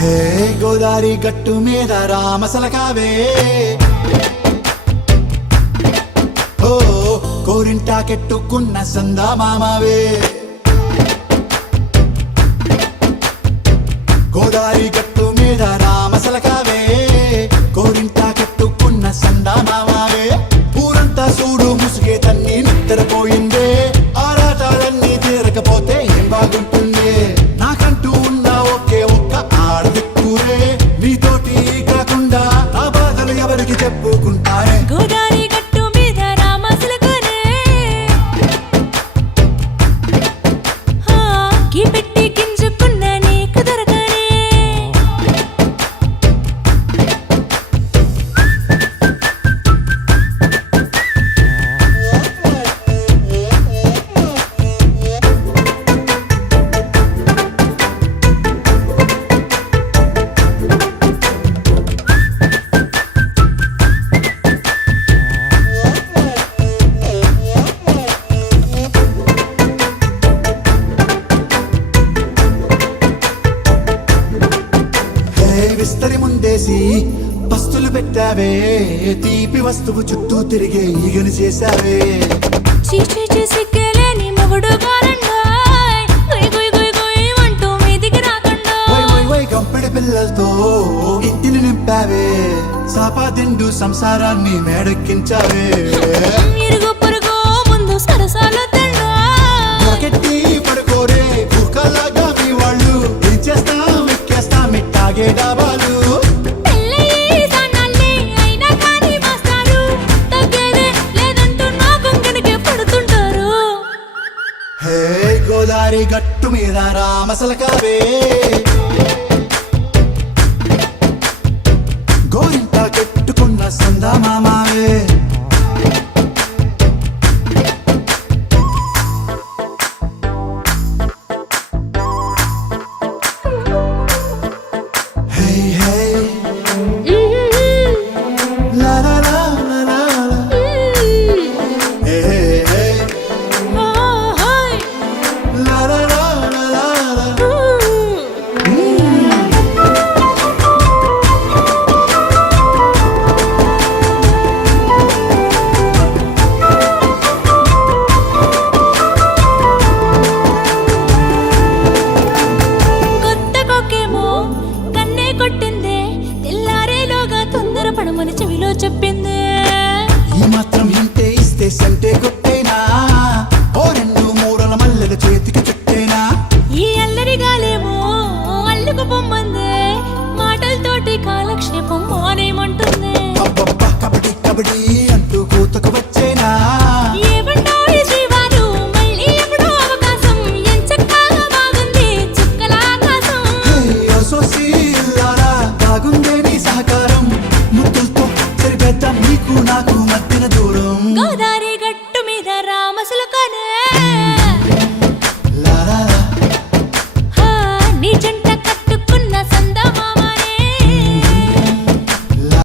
హే గోదారి గట్టు మీద రామసలకావే ఓ కోరింటాకెట్టుకున్న సందా మామావే గోదారి గట్టు మీద రామసలకావే కోరింటాకెట్టుకున్న సందా మామావే ఊరంతా చూడు ముసుగే తన్ని నిద్రపోయిందే ఆరాటాలన్నీ తీరకపోతే ఏం బాగుంటుంది నాకంటూ ఉన్న ఒకే ఒక్క ఆడదిక్కురే నీతోటి కాకుండా నా బాధలు ఎవరికి చెప్పుకుంటారే గోదారి గట్టు మీద రామసలకనే కి పెట్టి గింజుకున్న నీకు దొరకనే విస్తరి ముందేసి పస్తులు పెట్టావే తీపి వస్తువు చుట్టూ తిరిగే ఈగను చేశావే చీచీ సిగ్గలేని మొగుడు గారండాయ్ గుయ్ గుయ్ గుయ్ గుయ్ అంటూ మీదికి రాకుండా వై వై వై గంపెడి పిల్లలతో ఇంటిని నింపావే సాపాదిండు సంసారాన్ని మేడెక్కించావే ఇరుగు పొరుగు ముందు సరసాలు తండా మొరకెట్టి పడుకోరే కుక్కలాగా మీ వాళ్ళు ఏం చేస్తాం ఎక్కేస్తాం ఇట్టాగే డాబాలు పెళ్ళయి సానాళ్ళే అయినా కానీ మాస్తారు తగ్గేదే లేదంటూ నా కొంకణకే పడుతుంటారు హే గోదారి గట్టు మీద రామసలకావే గోరింట కట్టుకున్న సందా మామావే హే హే లా లా లా లా లా లా. హే హే హే హాయ్ లా లా లా లా లా లా. కొత్త కొక్కేమో కన్నే కొట్టిందే తెల్లారేలోగా తొందర పడమని చెవిలో చెప్పి